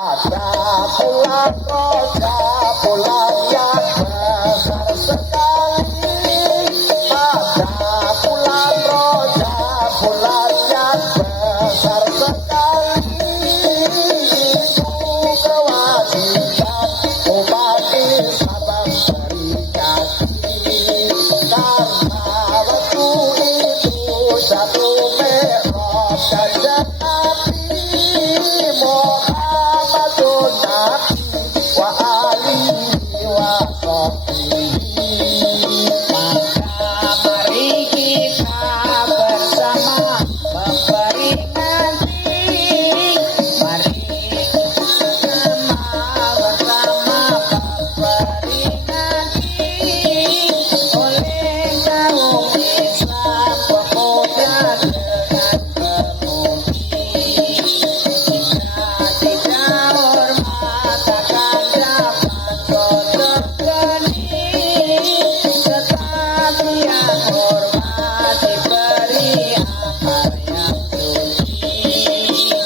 Ada pulang roja, pulang yang besar sekali. Ada pulang roja, pulang yang besar sekali. Itu kewajiban umat Islam berikan. Karena waktu itu jatuh merah dan Nabi Muhammadun Nabi wa alihi wa sahbihi. Maka mari kita bersama memperingati, mari bersama memperingati oleh kaum Islam pemuda dengan pemudi. Jika tidak hormat akan dapat kotor geni, tetapi yang hormat diberi amal yang suci.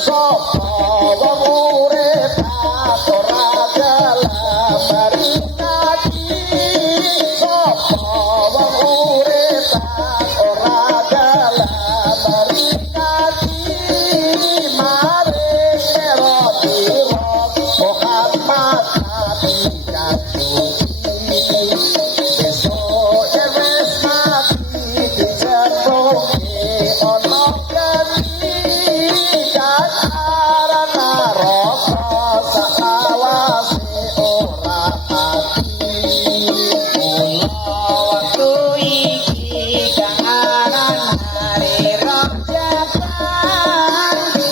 Sopo wong urip ora dalam beringati. Sopo wong urip ora dalam beringati. Mari ngerti Muhammad Nabi kan suci. Besok wis mati diceroki ono geni. Dan arana rokok saawasi ora mati. Mula waktu iki kang aran hari Ramadan,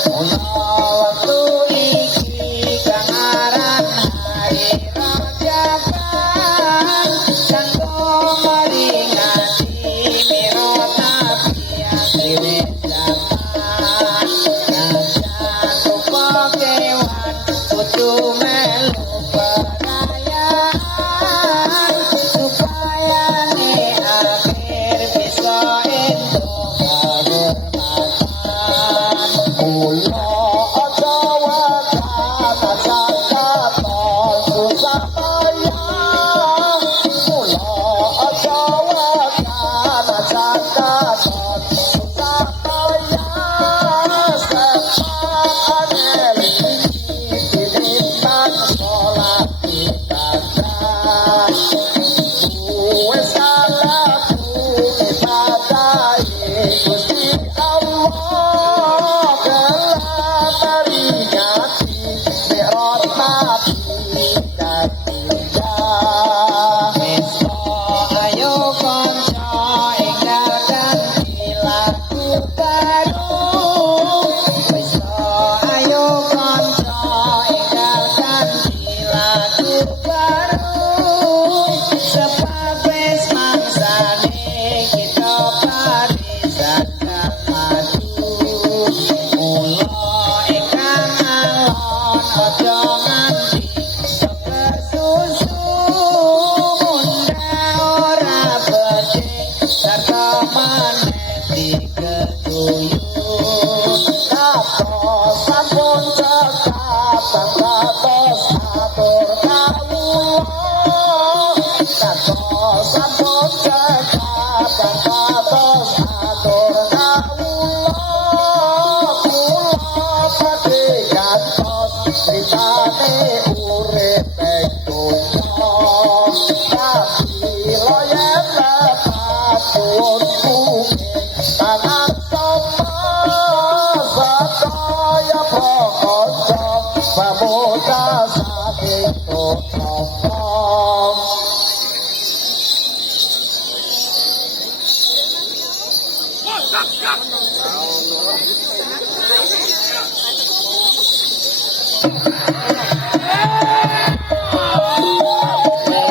mula waktu iki kang aran hari Ramadan, kanggo meringati mirat Nabi yang diwis zaman. Najan lupa kewan kudu melu perayaan, supaya ne akhir bisa entuk kehormatan. Kula aja wacan sakatol susah payah. Kula aja wacan sakatol susah payah. Sepak aneli titipan sholat ibadah. Wes salahku ibadahi Gusti Allah. Gelap peringati mi'raj Nabi ketiga. Besok ayo konco enggalkan lagu baru. Besok ayo konco enggalkan lagu baru. Sebab wis mangsane kita barisan kang maju. Mula ingkang alon aja nganti kesusu. Munda ora becik sarta maneh digeduyut. Katos sampun cekap katos atur kawula. Katos sampun cekap katos atur kawula. Kula badhe gantos critane urip ing donya. Tapi loyen lepat suwun mungkin tangan sapa sadaya prakonco pamuka saking Totopo.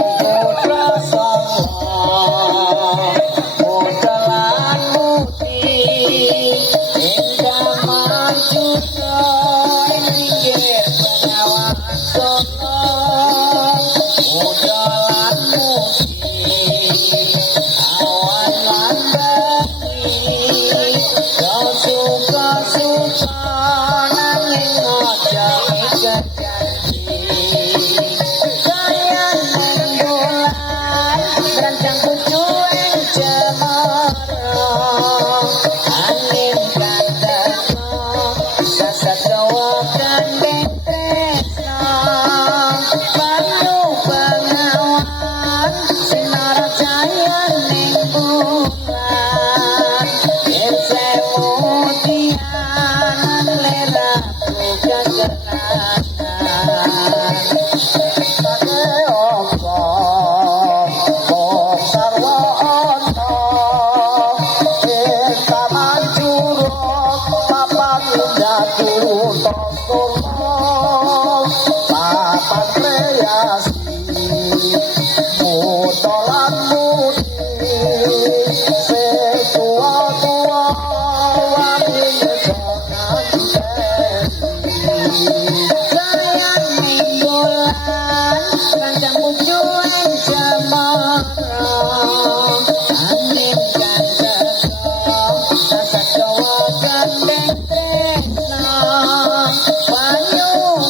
Putra Sangha modelan putih ingkang maju pinggir bengawan sono. Modelan putih awan lan bengi, kasuka-suka nanging aja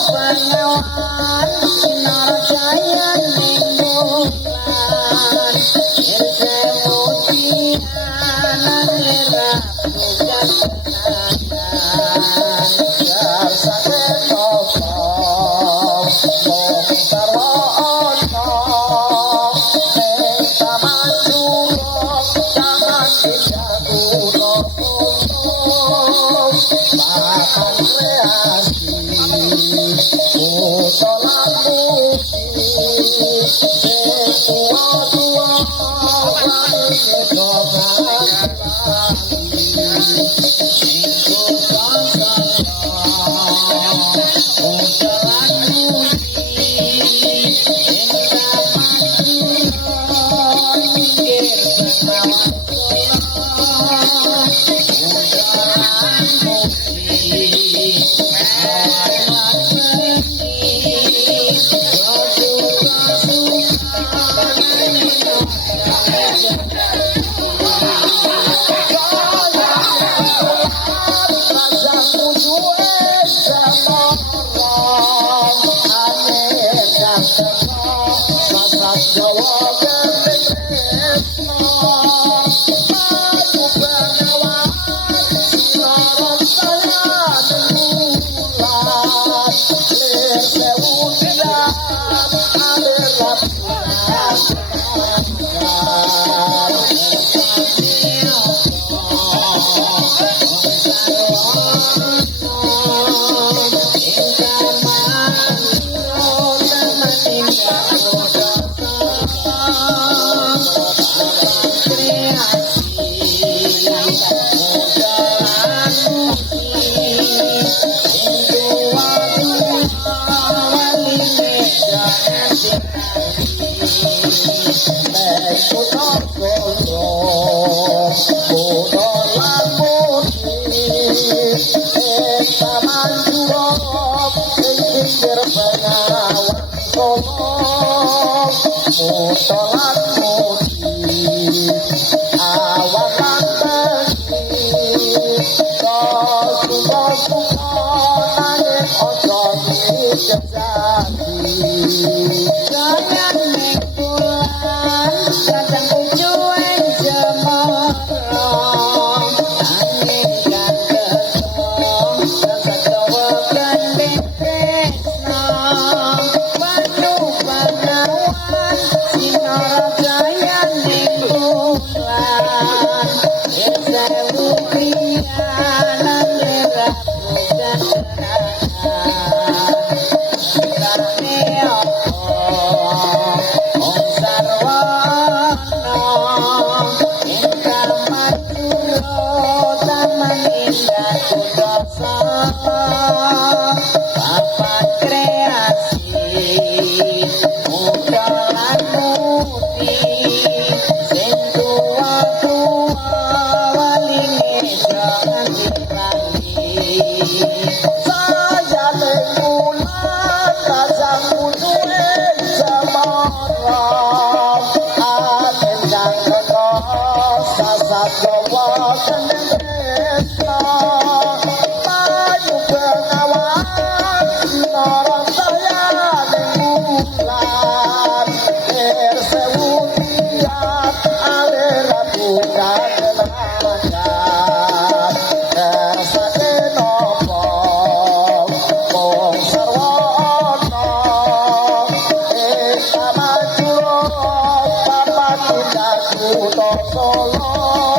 pengawan sinar jaya ning bulan irse mutianan lera tugas Solo